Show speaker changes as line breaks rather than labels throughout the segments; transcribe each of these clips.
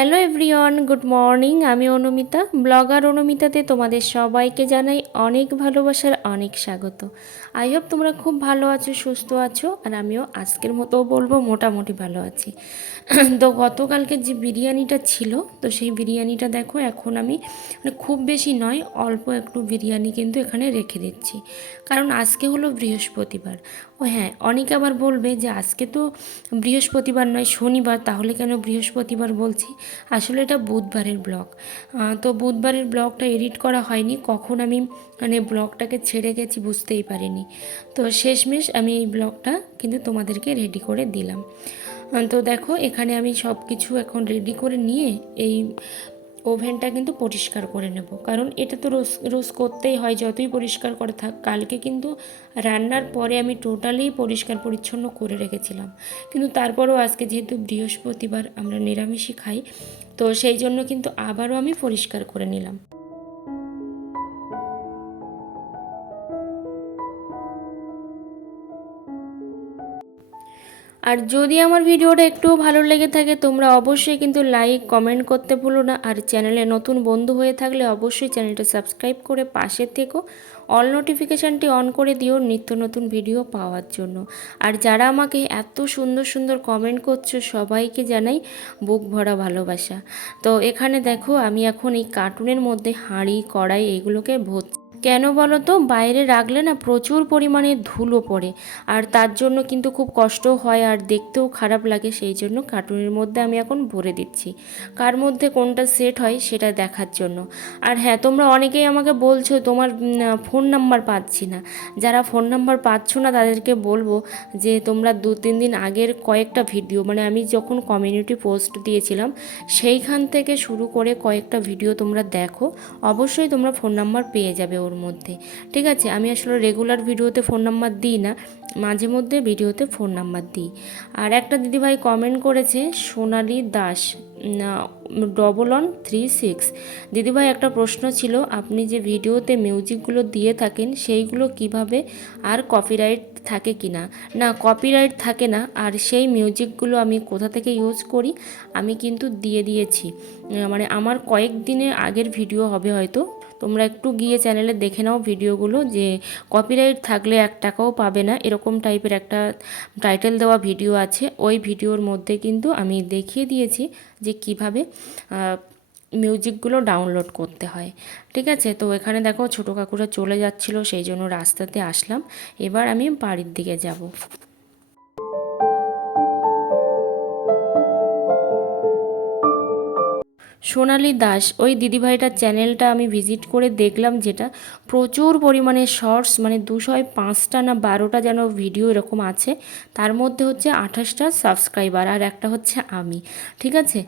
Hello everyone, good morning. আমি Anumita, blogger অনুমিতাতে তোমাদের সবাইকে জানাই অনেক ভালোবাসার অনেক স্বাগত। আই হোপ তোমরা খুব ভালো আছো, সুস্থ আছো, আর আমিও আজকের মতো বলব মোটামুটি ভালো আছি। তো গতকালকে যে বিরিয়ানিটা ছিল, তো সেই বিরিয়ানিটা দেখো এখন আমি মানে খুব বেশি নয়, অল্প একটু বিরিয়ানি কিন্তু এখানে রেখে দিচ্ছি। কারণ আজকে হলো বৃহস্পতিবার। ও হ্যাঁ অনেকে আবার বলবে যে আজকে তো বৃহস্পতিবার নয়, শনিবার, তাহলে কেন বৃহস্পতিবার বলছি? আসলে এটা বুধবারের ব্লগ। তো বুধবারের ব্লগটা এডিট করা হয়নি, কখন আমি মানে ব্লগটাকে ছেড়ে গেছি বুঝতেই পারিনি। তো শেষমেশ আমি এই ব্লগটা কিন্তু তোমাদেরকে রেডি করে দিলাম। তো দেখো, এখানে আমি সব কিছু এখন রেডি করে নিয়ে এই ওভেনটা কিন্তু পরিষ্কার করে নেব। কারণ এটা তো রোজ রোজ করতেই হয়, যতই পরিষ্কার করে থাক, কালকে কিন্তু রান্নার পরে আমি টোটালি পরিষ্কার পরিচ্ছন্ন করে রেখেছিলাম। কিন্তু তারপরেও আজকে যেহেতু বৃহস্পতিবার, আমরা নিরামিষই খাই, তো সেই জন্য কিন্তু আবারও আমি পরিষ্কার করে নিলাম। আর যদি আমার ভিডিওটা একটু ভালো লেগে থাকে, তোমরা অবশ্যই কিন্তু লাইক কমেন্ট করতে ভুলো না। আর চ্যানেলে নতুন বন্ধু হয়ে থাকলে অবশ্যই চ্যানেলটা সাবস্ক্রাইব করে পাশে থেকো। অল নোটিফিকেশানটি অন করে দিও নিত্য নতুন ভিডিও পাওয়ার জন্য। আর যারা আমাকে এত সুন্দর সুন্দর কমেন্ট করছ, সবাইকে জানাই বুক ভরা ভালোবাসা। তো এখানে দেখো, আমি এখন এই কার্টুনের মধ্যে হাঁড়ি, কড়াই, এগুলোকে ভর্তি কেন বলো তো? বাইরে রাখলে না প্রচুর পরিমাণে ধুলো পড়ে। আর তার জন্য কিন্তু খুব কষ্ট হয় আর দেখতেও খারাপ লাগে, সেই জন্য কার্টুনের মধ্যে আমি এখন ভরে দিচ্ছি। কার মধ্যে কোনটা সেট হয় সেটা দেখার জন্য। আর হ্যাঁ তোমরা অনেকেই আমাকে বলছো তোমার ফোন নাম্বার পাচ্ছি না। যারা ফোন নাম্বার পাচ্ছ না, তাদেরকে বলব যে তোমরা দু, তিন দিন আগের কয়েকটা ভিডিও মানে আমি যখন কমিউনিটি পোস্ট দিয়েছিলাম, সেইখান থেকে শুরু করে কয়েকটা ভিডিও তোমরা দেখো। অবশ্যই তোমরা ফোন নাম্বার পেয়ে যাবে ওর মধ্যে। ঠিক আছে? আমি আসলে রেগুলার ভিডিওতে ফোন নাম্বার দিই না, মাঝে মধ্যে ভিডিওতে ফোন নাম্বার দিই। আর একটা দিদিভাই কমেন্ট করেছে, Sonali Das double one three six দিদিভাই, একটা প্রশ্ন ছিল, আপনি যে ভিডিওতে মিউজিকগুলো দিয়ে থাকেন, সেইগুলো কীভাবে আর কপিরাইট থাকে কি না না কপিরাইট থাকে না, আর সেই মিউজিকগুলো আমি কোথা থেকে ইউজ করি? আমি কিন্তু দিয়ে দিয়েছি। মানে আমার কয়েক দিনের আগের ভিডিও হবে হয়তো। তোমরা একটু গিয়ে চ্যানেলে দেখে নাও ভিডিওগুলো যে কপিরাইট থাকলে এক টাকাও পাবে না। এরকম টাইপের একটা টাইটেল দেওয়া ভিডিও আছে। ওই ভিডিওর মধ্যে কিন্তু আমি দেখিয়ে দিয়েছি যে কীভাবে মিউজিকগুলো ডাউনলোড করতে হয়। ঠিক আছে? তো এখানে দেখো ছোটো কাকুরা চলে যাচ্ছিল, সেই জন্য রাস্তাতে আসলাম। এবার আমি বাড়ির দিকে যাব। সোনালি দাস, ওই দিদিভাইটার চ্যানেলটা আমি ভিজিট করে দেখলাম যেটা প্রচুর পরিমাণে শর্টস মানে দুশো পাঁচটা না বারোটা যেন ভিডিও এরকম আছে। তার মধ্যে হচ্ছে আঠাশটা সাবস্ক্রাইবার আর একটা হচ্ছে আমি, ঠিক আছে?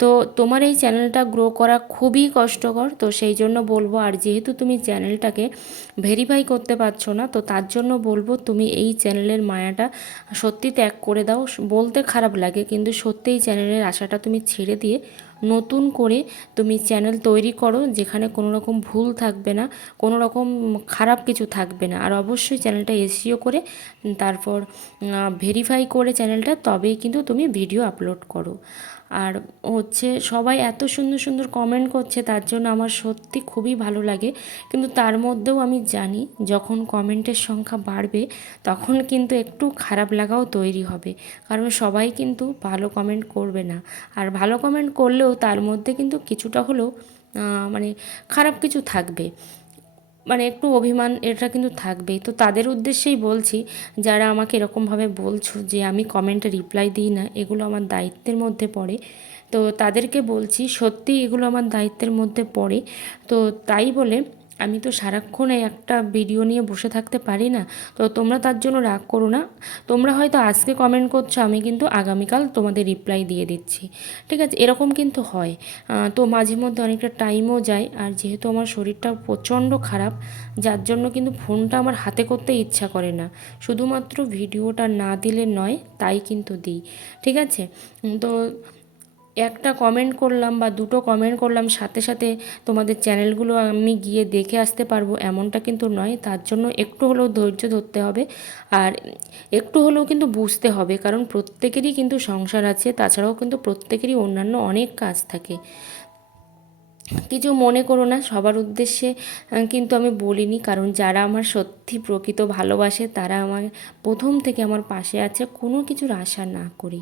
তো তোমার এই চ্যানেলটা গ্রো করা খুবই কষ্টকর, তো সেই জন্য বলব, আর যেহেতু তুমি চ্যানেলটাকে ভেরিফাই করতে পারছ না, তো তার জন্য বলব তুমি এই চ্যানেলের মায়াটা সত্যি ত্যাগ করে দাও। বলতে খারাপ লাগে, কিন্তু সত্যি এই চ্যানেলের আশাটা তুমি ছেড়ে দিয়ে নতুন করে তুমি চ্যানেল তৈরি করো যেখানে কোনো রকম ভুল থাকবে না, কোনো রকম খারাপ কিছু থাকবে না। আর অবশ্যই চ্যানেলটা এসিও করে তারপর ভেরিফাই করে চ্যানেলটা তবেই কিন্তু তুমি ভিডিও আপলোড করো। আর হচ্ছে সবাই এত সুন্দর সুন্দর কমেন্ট করছে, তার জন্য আমার সত্যি খুবই ভালো লাগে। কিন্তু তার মধ্যেও আমি জানি, যখন কমেন্টের সংখ্যা বাড়বে, তখন কিন্তু একটু খারাপ লাগাও তৈরি হবে। কারণ সবাই কিন্তু ভালো কমেন্ট করবে না। আর ভালো কমেন্ট করলেও তার মধ্যে কিন্তু কিছুটা হলেও মানে খারাপ কিছু থাকবে। মানে একটু অভিমান এটা কিন্তু থাকবেই। তো তাদের উদ্দেশ্যেই বলছি, যারা আমাকে এরকমভাবে বলছো যে আমি কমেন্টে রিপ্লাই দিই না, এগুলো আমার দায়িত্বের মধ্যে পড়ে। তো তাদেরকে বলছি সত্যি এগুলো আমার দায়িত্বের মধ্যে পড়ে। তো তাই বলে আমি তো সারাক্ষণ একটা ভিডিও নিয়ে বসে থাকতে পারি না। তো তোমরা তার জন্য রাগ করো না। তোমরা হয়তো আজকে কমেন্ট করছ, আমি কিন্তু আগামীকাল তোমাদের রিপ্লাই দিয়ে দিচ্ছি। ঠিক আছে, এরকম কিন্তু হয়। তো মাঝে মধ্যে অনেকটা টাইমও যায়, আর যেহেতু আমার শরীরটা প্রচণ্ড খারাপ, যার জন্য কিন্তু ফোনটা আমার হাতে করতে ইচ্ছা করে না। শুধুমাত্র ভিডিওটা না দিলে নয়, তাই কিন্তু দিই। ঠিক আছে? তো একটা কমেন্ট করলাম বা দুটো কমেন্ট করলাম, সাথে সাথে তোমাদের চ্যানেলগুলো আমি গিয়ে দেখে আসতে পারব। এমনটা কিন্তু নয়, তার জন্য একটু হলেও ধৈর্য ধরতে হবে। আর একটু হলেও কিন্তু বুঝতে হবে, কারণ প্রত্যেকেরই কিন্তু সংসার আছে, তাছাড়াও কিন্তু প্রত্যেকেরই অন্যান্য অনেক কাজ থাকে। কিছু মনে করো না, সবার উদ্দেশ্যে কিন্তু আমি বলিনি। কারণ যারা আমার সত্যি প্রকৃত ভালোবাসে, তারা আমার প্রথম থেকে আমার পাশে আছে, কোনো কিছুর আশা না করি।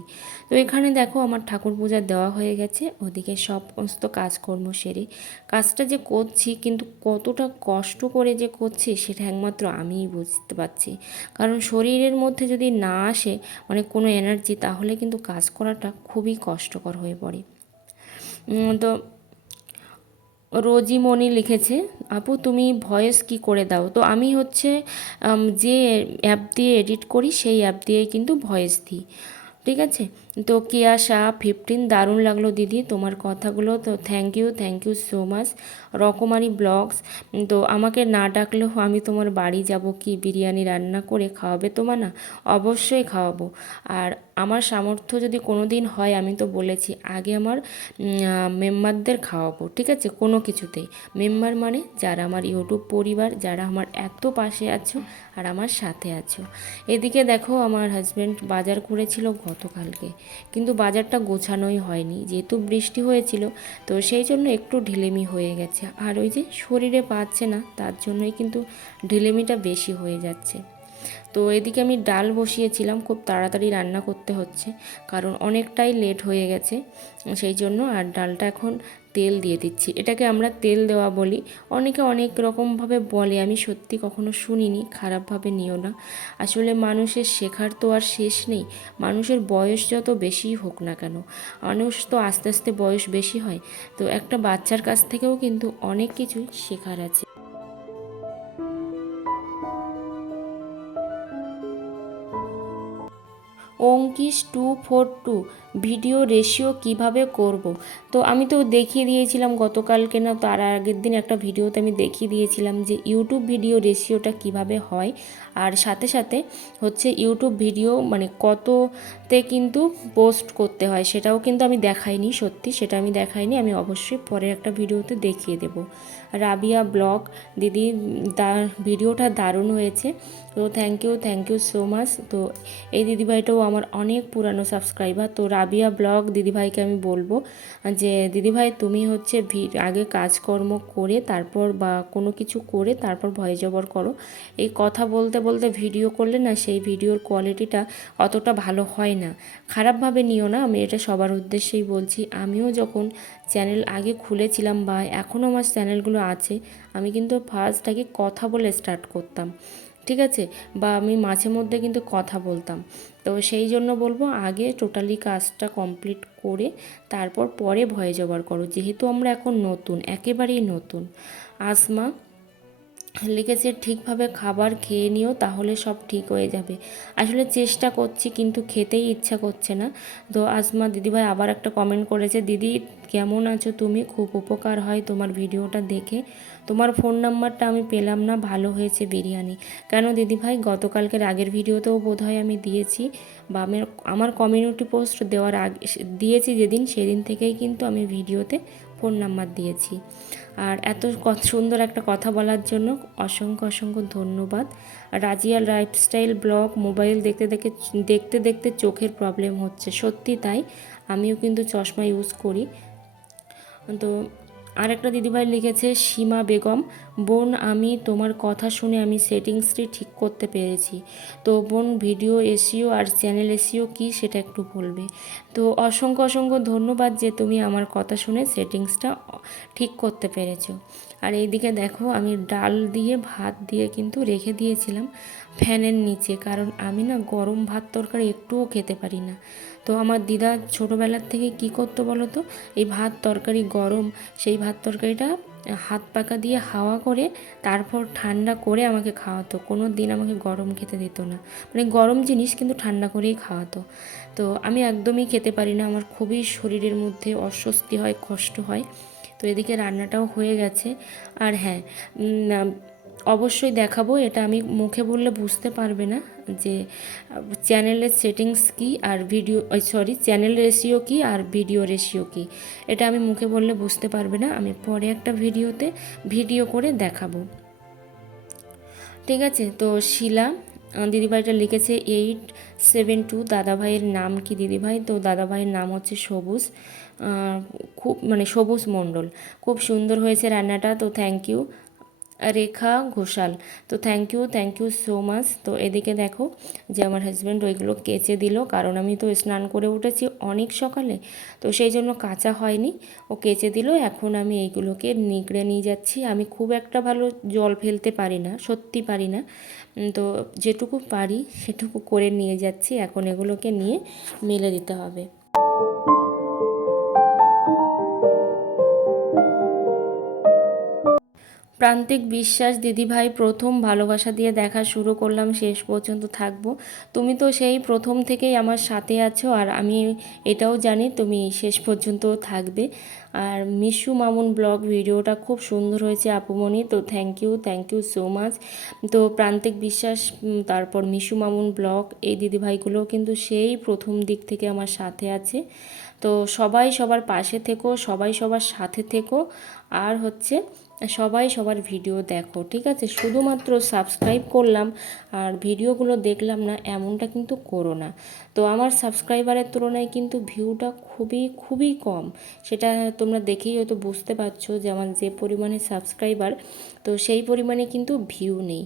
তো এখানে দেখো আমার ঠাকুর পূজা দেওয়া হয়ে গেছে, ওদিকে সমস্ত কাজকর্ম সেরে। কাজটা যে করছি, কিন্তু কতটা কষ্ট করে যে করছি, সেটা একমাত্র আমিই বুঝতে পারছি। কারণ শরীরের মধ্যে যদি না আসে মানে কোনো এনার্জি তাহলে কিন্তু কাজ করাটা খুবই কষ্টকর হয়ে পড়ে। তো রোজিমণি লিখেছে, আপু, তুমি ভয়েস কি করে দাও? তো আমি হচ্ছে যে অ্যাপ দিয়ে এডিট করি, সেই অ্যাপ দিয়েই কিন্তু ভয়েস দিই, ঠিক আছে? তো কেয়া শাহ ফিফটিন দারুণ লাগল দিদি তোমার কথাগুলো। তো thank you thank you so much রকমারি ব্লগস তো আমাকে না ডাকলেও আমি তোমার বাড়ি যাব কি বিরিয়ানি রান্না করে খাওয়াবে তোমার না? অবশ্যই খাওয়াবো। আর আমার সামর্থ্য যদি কোনো দিন হয়, আমি তো বলেছি, আগে আমার মেম্বারদের খাওয়াবো, ঠিক আছে? কোনো কিছুতেই। মেম্বার মানে যারা আমার ইউটিউব পরিবার, যারা আমার এত পাশে আছো আর আমার সাথে আছো। এদিকে দেখো, আমার হাজব্যান্ড বাজার করেছিল গতকালকে। কিন্তু বাজারটা গোছানোই হয়নি। যেহেতু বৃষ্টি হয়েছিল, তো সেই জন্য একটু ঢিলেমি হয়ে গেছে। আর ওই যে শরীরে পাচ্ছে না, তার জন্যই কিন্তু ঢিলেমিটা বেশি হয়ে যাচ্ছে। তো এদিকে আমি ডাল বসিয়েছিলাম, খুব তাড়াতাড়ি রান্না করতে হচ্ছে, কারণ অনেকটাই লেট হয়ে গেছে। সেই জন্য আর ডালটা এখন তেল দিয়ে দিচ্ছি। এটাকে আমরা তেল দেওয়া বলি। অনেকে অনেক রকমভাবে বলে, আমি সত্যি কখনো শুনিনি, খারাপভাবে নিও না। আসলে মানুষের শেখার তো আর শেষ নেই। মানুষের বয়স যত বেশি হোক না কেন, মানুষ তো আস্তে আস্তে বয়স বেশি হয়। তো একটা বাচ্চার কাছ থেকেও কিন্তু অনেক কিছুই শেখার আছে। Ankish two four two video ratio কীভাবে করব? তো আমি তো দেখিয়ে দিয়েছিলাম গতকালকে না তার আগের দিন একটা ভিডিওতে আমি দেখিয়ে দিয়েছিলাম যে ইউটিউব ভিডিও রেশিওটা কীভাবে হয়। আর সাথে সাথে হচ্ছে ইউটিউব ভিডিও মানে কততে কিন্তু পোস্ট করতে হয়, সেটাও কিন্তু আমি দেখাইনি, সত্যি সেটা আমি দেখাইনি, আমি অবশ্যই পরের একটা ভিডিওতে দেখিয়ে দেব। রাবিয়া ব্লগ, দিদি তার ভিডিওটা দারুণ হয়েছে। তো thank you thank you so much তো এই দিদিভাইটাও আমার অনেক পুরানো সাবস্ক্রাইবার তো রাবিয়া ব্লগ দিদিভাইকে আমি বলব যে, দিদিভাই, তুমি হচ্ছে আগে কাজকর্ম করে তারপর বা কোনো কিছু করে তারপর ভয় জবর করো। এই কথা বলতে বলতে ভিডিও করলে না সেই ভিডিওর কোয়ালিটিটা অতটা ভালো হয় না। খারাপভাবে নিও না, আমি এটা সবার উদ্দেশ্যেই বলছি। আমিও যখন চ্যানেল আগে খুলেছিলাম বা এখনও আমার চ্যানেলগুলো আছে, আমি কিন্তু ফার্স্ট আগে কথা বলে স্টার্ট করতাম। ঠিক আছে? বা আমি মাঝে মধ্যে কিন্তু কথা বলতাম। তো সেই জন্য বলব আগে টোটালি কাজটা কমপ্লিট করে তারপর পরে ভয়ে জবার করো। যেহেতু আমরা এখন নতুন, একেবারেই নতুন। আসমা লিখেছে, ঠিকভাবে খাবার খেয়ে নিও, তাহলে সব ঠিক হয়ে যাবে। আসলে চেষ্টা করছি, কিন্তু খেতেই ইচ্ছা করছে না। তো আসমা দিদিভাই আবার একটা কমেন্ট করেছে, দিদি, কেমন আছো তুমি? খুব উপকার হয় তোমার ভিডিওটা দেখে। তোমার ফোন নাম্বারটা আমি পেলাম না, ভালো হয়েছে বিরিয়ানি। কেন দিদিভাই? গতকালকের আগের ভিডিওতেও বোধহয় আমি দিয়েছি। বা আমি আমার কমিউনিটি পোস্ট দেওয়ার আগে, দিয়েছি যেদিন, সেদিন থেকেই কিন্তু আমি ভিডিওতে ফোন নাম্বার দিয়েছি। আর এত সুন্দর একটা কথা বলার জন্য অসংখ্য অসংখ্য ধন্যবাদ। রাজিয়া লাইফস্টাইল ব্লগ, মোবাইল দেখতে দেখে, দেখতে দেখতে চোখের প্রবলেম হচ্ছে। সত্যি তাই, আমিও কিন্তু চশমা ইউজ করি। তো আরেকটা দিদিভাই লিখেছে, সীমা বেগম, বোন, আমি তোমার কথা শুনে আমি সেটিংসটি ঠিক করতে পেরেছি। তো বোন, ভিডিও এসিও আর চ্যানেল এসিও কি সেটা একটু বলবে? তো অসংখ্য অসংখ্য ধন্যবাদ যে তুমি আমার কথা শুনে সেটিংসটা ঠিক করতে পেরেছ। আর এইদিকে দেখো, আমি ডাল দিয়ে ভাত দিয়ে কিন্তু রেখে দিয়েছিলাম ফ্যানের নিচে, কারণ আমি না গরম ভাত তরকারি একটুও খেতে পারি না। তো আমার দিদা ছোটোবেলার থেকে কি করতো বলো তো? এই ভাত তরকারি গরম, সেই ভাত তরকারিটা হাত পাকা দিয়ে হাওয়া করে তারপর ঠান্ডা করে আমাকে খাওয়াতো। কোনো দিন আমাকে গরম খেতে দিত না। মানে গরম জিনিস কিন্তু ঠান্ডা করেই খাওয়াতো। তো আমি একদমই খেতে পারি না। আমার খুবই শরীরের মধ্যে অস্বস্তি হয়, কষ্ট হয়। তো এদিকে রান্নাটাও হয়ে গেছে। আর হ্যাঁ অবশ্যই দেখাবো, এটা আমি মুখে বললে বুঝতে পারবে না যে চ্যানেলের সেটিংস কি আর ভিডিও সরি চ্যানেল রেশিও কি আর ভিডিও রেশিও কি। এটা আমি মুখে বললে বুঝতে পারবে না, আমি পরে একটা ভিডিওতে ভিডিও করে দেখাবো। ঠিক আছে, তো শিলা দিদিভাইটা লিখেছে এইট সেভেন টু দাদাভাইয়ের নাম কি দিদিভাই? তো দাদাভাইয়ের নাম হচ্ছে সবুজ খুব মানে সবুজ মণ্ডল। খুব সুন্দর হয়েছে রান্নাটা, তো থ্যাংক ইউ রেখা ঘোষাল। তো thank you thank you so much তো এদিকে দেখো যে আমার হাজব্যান্ড ওইগুলো কেচে দিল, কারণ আমি তো স্নান করে উঠেছি অনেক সকালে, তো সেই জন্য কাঁচা হয়নি। ও কেচে দিল, এখন আমি এইগুলোকে নিগড়ে নিয়ে যাচ্ছি। আমি খুব একটা ভালো জল ফেলতে পারি না, সত্যি পারি না। তো যেটুকু পারি সেটুকু করে নিয়ে যাচ্ছি। এখন এগুলোকে নিয়ে মেলে দিতে হবে। প্রান্তিক বিশ্বাস, দিদিভাই প্রথম ভালোবাসা দিয়ে দেখা শুরু করলাম, শেষ পর্যন্ত থাকব। তুমি তো সেই প্রথম থেকেই আমার সাথে আছো আর আমি এটাও জানি তুমি শেষ পর্যন্ত থাকবে। আর মিশু মামুন ব্লগ ভিডিওটা খুব সুন্দর হয়েছে আপুমণি তো thank you thank you so much তো প্রান্তিক বিশ্বাস তারপর মিশু মামুন ব্লগ, এই দিদিভাইগুলো কিন্তু সেই প্রথম দিক থেকে আমার সাথে আছে। তো সবাই সবার পাশে থেকো, সবাই সবার সাথে থেকো। আর হচ্ছে সবাই সবার ভিডিও দেখো, ঠিক আছে? শুধুমাত্র সাবস্ক্রাইব করলাম আর ভিডিওগুলো দেখলাম না, এমনটা কিন্তু করো না। তো আমার সাবস্ক্রাইবারের তুলনায় কিন্তু ভিউটা খুবই খুবই কম। সেটা তোমরা দেখেই হয়তো বুঝতে পারছ যে আমার যে পরিমাণে সাবস্ক্রাইবার তো সেই পরিমাণে কিন্তু ভিউ নেই।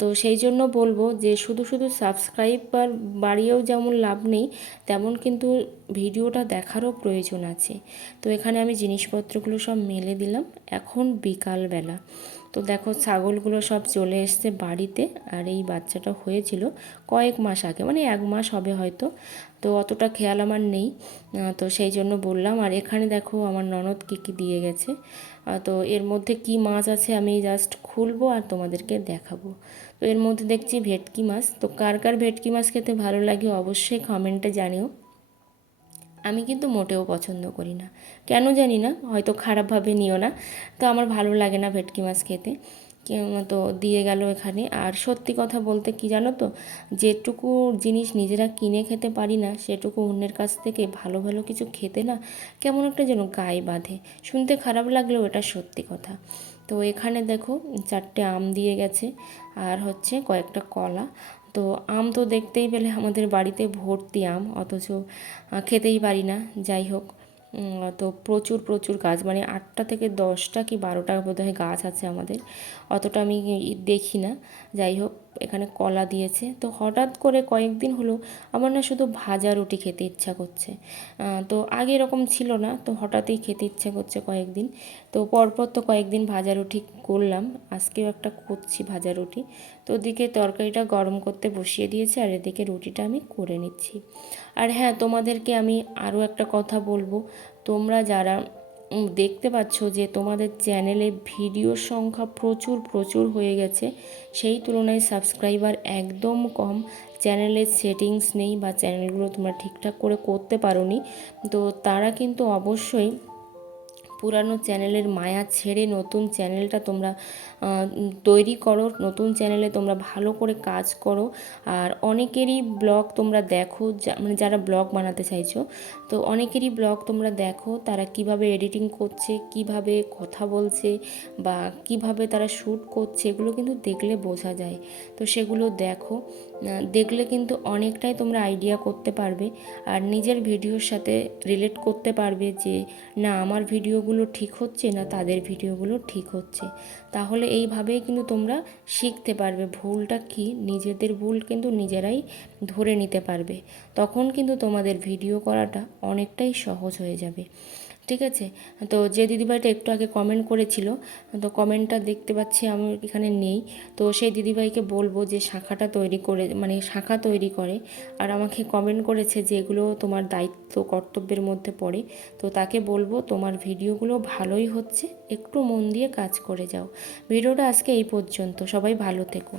তো সেই জন্য বলব যে শুধু শুধু সাবস্ক্রাইবার বাড়িয়েও যেমন লাভ নেই, তেমন কিন্তু ভিডিওটা দেখারও প্রয়োজন আছে। তো এখানে আমি জিনিসপত্রগুলো সব মেলে দিলাম। এখন বিকালবেলা। তো দেখো, ছাগলগুলো সব চলে এসছে বাড়িতে। আর এই বাচ্চাটা হয়েছিল কয়েক মাস আগে মানে এক মাস হবে হয়তো। তো অতটা খেয়াল আমার নেই। তো সেই জন্য বললাম, আর এখানে দেখো, আমার ননদ কী কী দিয়ে গেছে। তো এর মধ্যে কি মাছ আছে আমি জাস্ট খুলবো আর তোমাদেরকে দেখাবো। তো এর মধ্যে দেখছি ভেটকি মাছ। তো কার কার ভেটকি মাছ খেতে ভালো লাগে অবশ্যই কমেন্টে জানিও। আমি কিন্তু মোটেও পছন্দ করি না। কেন জানি না, হয়তো খারাপভাবে নিও না। তো আমার ভালো লাগে না ভেটকি মাছ খেতে। তো দিয়ে গেল এখানে। আর সত্যি কথা বলতে কি জানো তো, যেটুকু জিনিস নিজেরা কিনে খেতে পারি না, সেটুকু অন্যের কাছ থেকে ভালো ভালো কিছু খেতে না, কেমন একটা যেন গায়ে বাঁধে। শুনতে খারাপ লাগলেও এটা সত্যি কথা। তো এখানে দেখো, চারটে আম দিয়ে গেছে। আর হচ্ছে কয়েকটা কলা। তো আম তো দেখতেই পেলে আমাদের বাড়িতে ভর্তি আম, অথচ খেতেই পারি না। যাই হোক তো প্রচুর প্রচুর গাছ মানে আটটা থেকে দশটা কি বারোটা বোধহয় গাছ আছে আমাদের। অতটা আমি দেখি না। যাই হোক, এখানে কলা দিয়েছে। তো হঠাৎ করে কয়েকদিন হলো আমার না শুধু ভাজা রুটি খেতে ইচ্ছা করছে। তো আগে এরকম ছিল না, তো হঠাৎই খেতে ইচ্ছা করছে কয়েকদিন। তো পরপর তো কয়েকদিন ভাজা রুটি করলাম। আজকেও একটা করছি ভাজা রুটি। তো ওদিকে তরকারিটা গরম করতে বসিয়ে দিয়েছি আর এদিকে রুটিটা আমি করে নিচ্ছি। আর হ্যাঁ তোমাদেরকে আমি আরও একটা কথা বলব। তোমরা যারা দেখতে পাচ্ছ যে তোমাদের চ্যানেলে ভিডিওর সংখ্যা প্রচুর প্রচুর হয়ে গেছে, সেই তুলনায় সাবস্ক্রাইবার একদম কম চ্যানেলের সেটিংস নেই বা চ্যানেলগুলো তোমরা ঠিকঠাক করে করতে পারোনি, তো তারা কিন্তু অবশ্যই পুরানো চ্যানেলের মায়া ছেড়ে নতুন চ্যানেলটা তোমরা তৈরি করো, নতুন চ্যানেলে তোমরা ভালো করে কাজ করো। আর অনেকেরই ব্লগ তোমরা দেখো মানে যারা ব্লগ বানাতে চাইছো, তো অনেকেরই ব্লগ তোমরা দেখো, তারা কীভাবে এডিটিং করছে, কীভাবে কথা বলছে, বা কীভাবে তারা শ্যুট করছে, এগুলো কিন্তু দেখলে বোঝা যায়। তো সেগুলো দেখো দেখলে কিন্তু অনেকটাই তোমরা আইডিয়া করতে পারবে, আর নিজের ভিডিওর সাথে রিলেট করতে পারবে যে, না, আমার ভিডিওগুলো ঠিক হচ্ছে না, তাদের ভিডিওগুলো ঠিক হচ্ছে। তাহলে এইভাবেই কিন্তু তোমরা শিখতে পারবে ভুলটা কি, নিজেদের ভুল কিন্তু নিজেরাই ধরে নিতে পারবে। তখন কিন্তু তোমাদের ভিডিও করাটা অনেকটাই সহজ হয়ে যাবে। ঠিক আছে? তো যে দিদিভাইটা একটু আগে কমেন্ট করেছিল, তো কমেন্টটা দেখতে পাচ্ছি আমি এখানে নেই। তো সেই দিদিভাইকে বলব যে শাখাটা তৈরি করে মানে শাখা তৈরি করে। আর আমাকে কমেন্ট করেছে যে এগুলো তোমার দায়িত্ব, কর্তব্যের মধ্যে পড়ে। তো তাকে বলব তোমার ভিডিওগুলো ভালোই হচ্ছে, একটু মন দিয়ে কাজ করে যাও। ভিডিওটা আজকে এই পর্যন্ত। সবাই ভালো থেকো।